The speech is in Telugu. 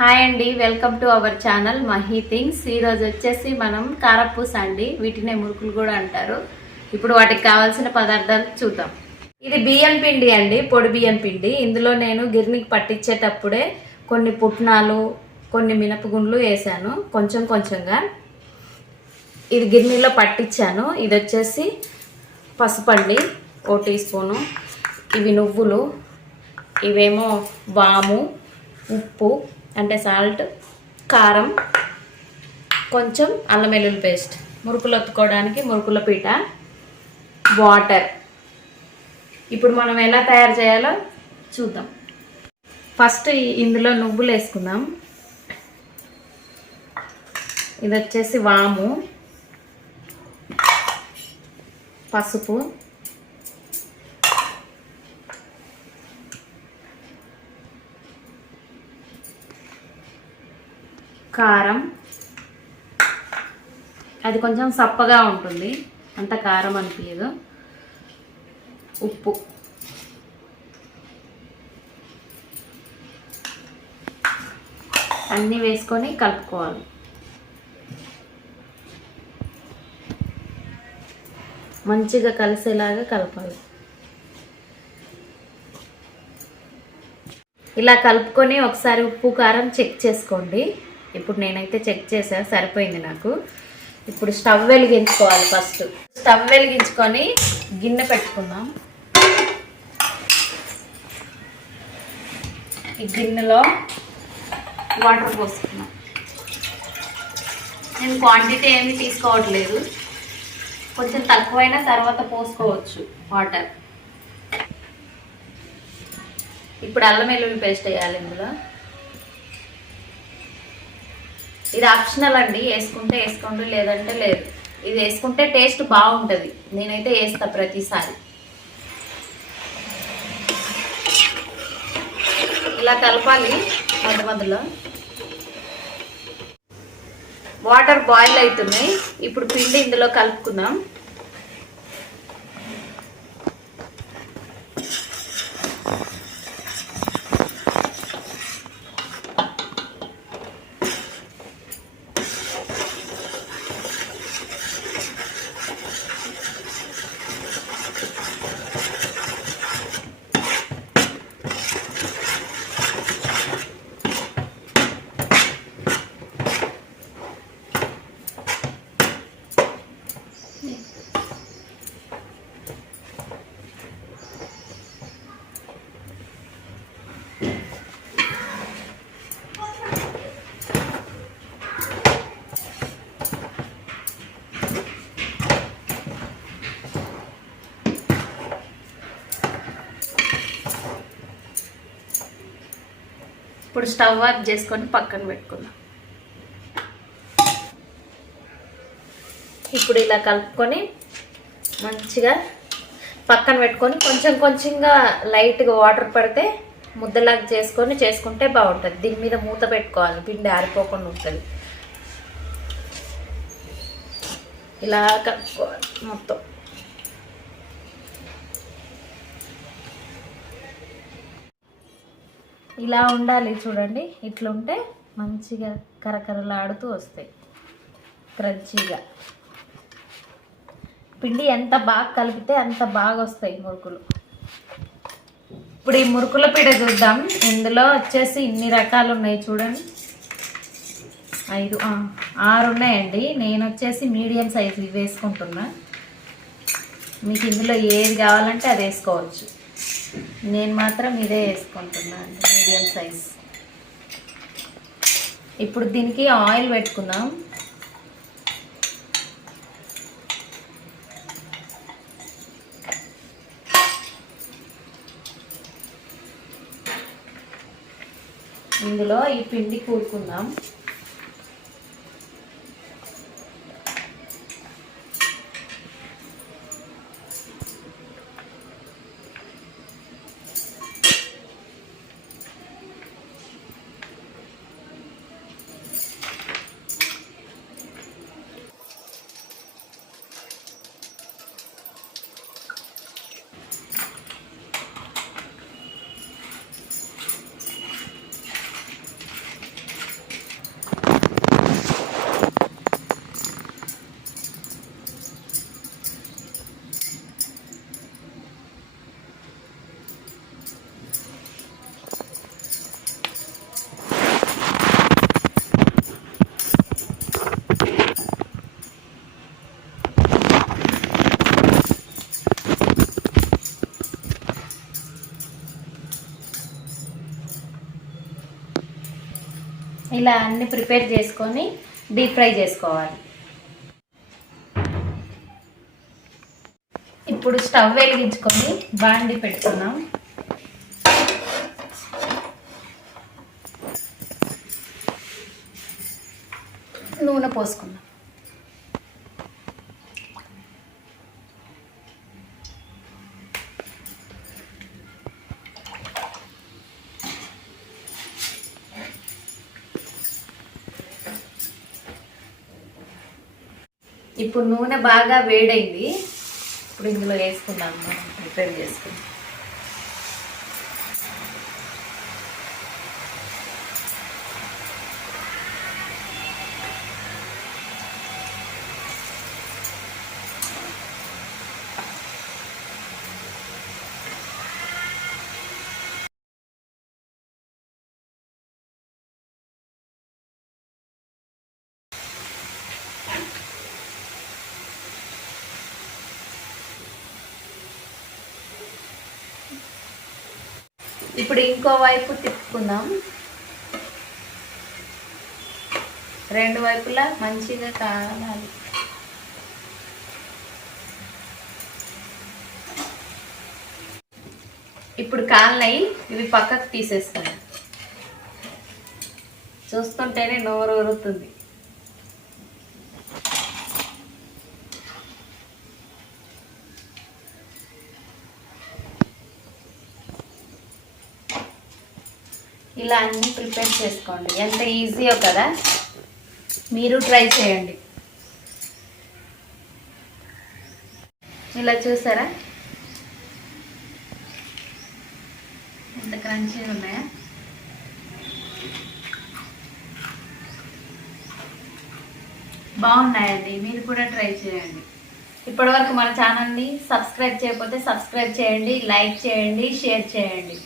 హాయ్ అండి welcome to our channel Mahi things. ఈరోజు వచ్చేసి మనం కారపూస అండి వీటినే మురుకులు కూడా అంటారు. ఇప్పుడు వాటికి కావాల్సిన పదార్థాలు చూద్దాం. ఇది బియ్యం పిండి అండి పొడి బియ్యం పిండి. ఇందులో నేను గిర్నికి పట్టించేటప్పుడే కొన్ని పుట్నాలు కొన్ని మినపగుండ్లు వేసాను కొంచెం కొంచెంగా. ఇది గిర్నీలో పట్టించాను. ఇది వచ్చేసి పసుపండి ఓ టీ స్పూను. ఇవి నువ్వులు ఇవేమో వాము ఉప్పు అంటే సాల్ట్ కారం కొంచెం అల్లం వెల్లుల్లి పేస్ట్. మురుకులు ఒత్తుకోవడానికి మురుకుల పీట వాటర్. ఇప్పుడు మనం ఎలా తయారు చేయాలో చూద్దాం. ఫస్ట్ ఇందులో నువ్వులు వేసుకుందాం. ఇది వచ్చేసి వాము పసుపు కారం. అది కొంచెం సప్పగా ఉంటుంది. అంత కారం అనిపించదు ఉప్పు. అన్నీ వేసుకొని కలుపుకోవాలి. మంచిగా కలిసేలాగా కలపాలి. ఇలా కలుపుకొని ఒకసారి ఉప్పు కారం చెక్ చేసుకోండి. ఇప్పుడు నేనైతే చెక్ చేసా సరిపోయింది నాకు. ఇప్పుడు స్టవ్ వెలిగించుకోవాలి ఫస్ట్. స్టవ్ వెలిగించుకొని గిన్నె పెట్టుకుందాం. ఈ గిన్నెలో వాటర్ పోసుకున్నాం నేను క్వాంటిటీ ఏమి తీసుకోవట్లేదు. కొంచెం తక్కువైనా తర్వాత పోసుకోవచ్చు వాటర్. ఇప్పుడు అల్లం వెల్లుల్లి పేస్ట్ వేయాలి ఇందులో. ఇది ఆప్షనల్ అండి. వేసుకుంటే వేసుకోండి లేదంటే లేదు. ఇది వేసుకుంటే టేస్ట్ బాగుంటుంది. నేనైతే వేస్తా ప్రతిసారి. ఇలా కలపాలి మధ్య మధ్యలో. వాటర్ బాయిల్ అవుతున్నాయి. ఇప్పుడు పిండి ఇందులో కలుపుకుందాం. ఇప్పుడు స్టవ్ ఆఫ్ చేసుకొని పక్కన పెట్టుకుందాం. ఇప్పుడు ఇలా కలుపుకొని మంచిగా పక్కన పెట్టుకొని కొంచెం కొంచెంగా లైట్గా వాటర్ పడితే ముద్దలాగా చేసుకొని చేసుకుంటే బాగుంటుంది. దీని మీద మూత పెట్టుకోవాలి. పిండి ఆరిపోకుండా ఉంటుంది. ఇలా కలుపుకోవాలి మొత్తం. ఇలా ఉండాలి చూడండి. ఇట్లుంటే మంచిగా కరకరలాడుతూ వస్తాయి. క్రంచీగా. పిండి ఎంత బాగా కలిపితే అంత బాగా వస్తాయి మురుకులు. ఇప్పుడు ఈ మురుకుల పీడ చూద్దాం. ఇందులో వచ్చేసి ఇన్ని రకాలు ఉన్నాయి చూడండి. ఐదు ఆరు ఉన్నాయండి. నేను వచ్చేసి మీడియం సైజు వేసుకుంటున్నా. మీకు ఇందులో ఏది కావాలంటే అది వేసుకోవచ్చు. నేను మాత్రం ఇదే వేసుకుంటున్నాను మీడియం సైజ్. ఇప్పుడు దీనికి ఆయిల్ పెట్టుకుందాం. ఇందులో ఈ పిండి కూరుకుందాం. ఇలా అన్ని ప్రిపేర్ చేసుకొని డీప్ ఫ్రై చేసుకోవాలి. ఇప్పుడు స్టవ్ వెలిగించుకొని బాండి పెట్టుకున్నాం నూనె పోసుకున్నాం ఇప్పుడు నూనె బాగా వేడైంది. ఇప్పుడు ఇందులో వేసుకుందాం మనం ప్రిపేర్ చేసుకుందాం. ఇప్పుడు ఇంకో వైపు తిప్పుకుందాం. రెండు వైపులా మంచిగా కాలాలి ఇప్పుడు కాలినవి ఇవి పక్కకు తీసేస్తాను. చూస్తుంటేనే నోరు ఊరుతుంది. ఇలా అన్నీ ప్రిపేర్ చేసుకోండి. ఎంత ఈజీయో కదా? మీరు ట్రై చేయండి. ఇలా చూసారా? ఎంత క్రంచీగా ఉన్నాయా? బాగున్నాయండి. మీరు కూడా ట్రై చేయండి. ఇప్పటివరకు మన ఛానల్ని సబ్స్క్రైబ్ చేయకపోతే సబ్స్క్రైబ్ చేయండి లైక్ చేయండి షేర్ చేయండి.